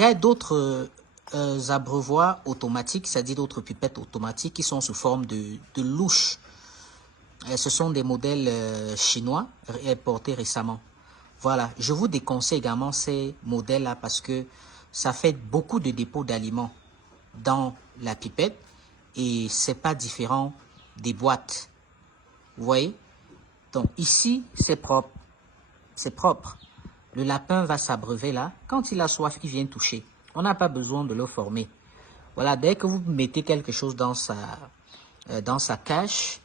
Il y a d'autres abreuvoirs automatiques, c'est-à-dire d'autres pipettes automatiques qui sont sous forme de louche. Ce sont des modèles chinois importés récemment. Voilà, je vous déconseille également ces modèles-là parce que ça fait beaucoup de dépôts d'aliments dans la pipette et c'est pas différent des boîtes. Vous voyez? Donc ici, c'est propre. C'est propre. Le lapin va s'abreuver là. Quand il a soif, il vient toucher. On n'a pas besoin de le former. Voilà, dès que vous mettez quelque chose dans sa cage,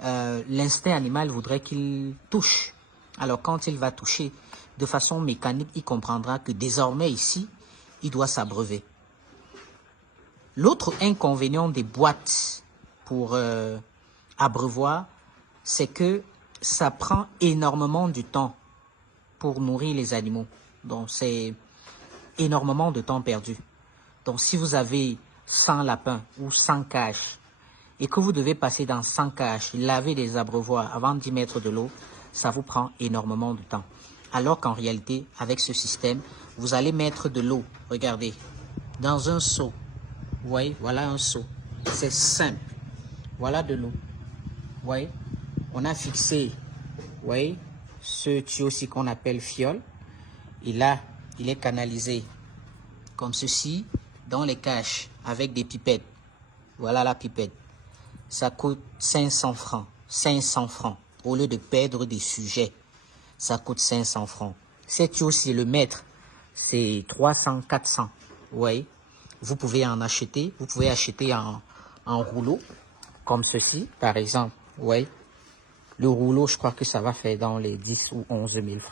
l'instinct animal voudrait qu'il touche. Alors quand il va toucher de façon mécanique, il comprendra que désormais ici, il doit s'abreuver. L'autre inconvénient des boîtes pour abreuvoir, c'est que ça prend énormément de temps pour nourrir les animaux. Donc c'est énormément de temps perdu. Donc si vous avez 100 lapins ou 100 cages et que vous devez passer dans 100 cages, laver des abreuvoirs avant d'y mettre de l'eau, ça vous prend énormément de temps. Alors qu'en réalité, avec ce système, vous allez mettre de l'eau, regardez, dans un seau. Vous voyez, voilà un seau. C'est simple. Voilà de l'eau. Vous voyez, on a fixé, vous voyez, ce tuyau-ci qu'on appelle fiole. Et là, il est canalisé comme ceci dans les cages avec des pipettes. Voilà la pipette. Ça coûte 500 francs. 500 francs. Au lieu de perdre des sujets, ça coûte 500 francs. Cet tuyau-ci, le mètre, c'est 300, 400. Vous voyez, vous pouvez en acheter. Vous pouvez acheter en rouleau, comme ceci, par exemple. Vous voyez, le rouleau, je crois que ça va faire dans les 10 ou 11 000 francs.